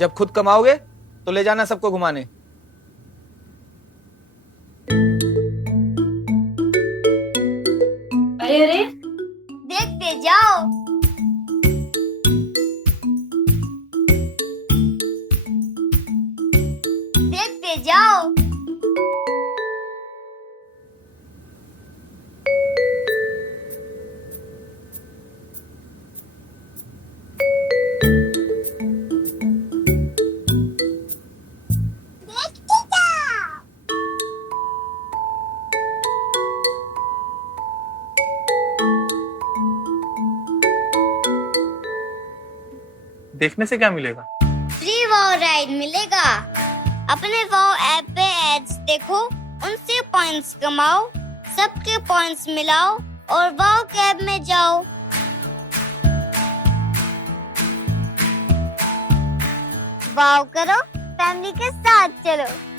जब खुद कमाओगे तो ले जाना सबको घुमाने। अरे अरे, देखते जाओ। देखते जाओ। देखने से क्या मिलेगा? फ्री वाओ राइड मिलेगा। अपने वाओ ऐप पे एड्स देखो, उनसे पॉइंट्स कमाओ, सबके पॉइंट्स मिलाओ और वाओ कैब में जाओ। वाओ करो, फैमिली के साथ चलो।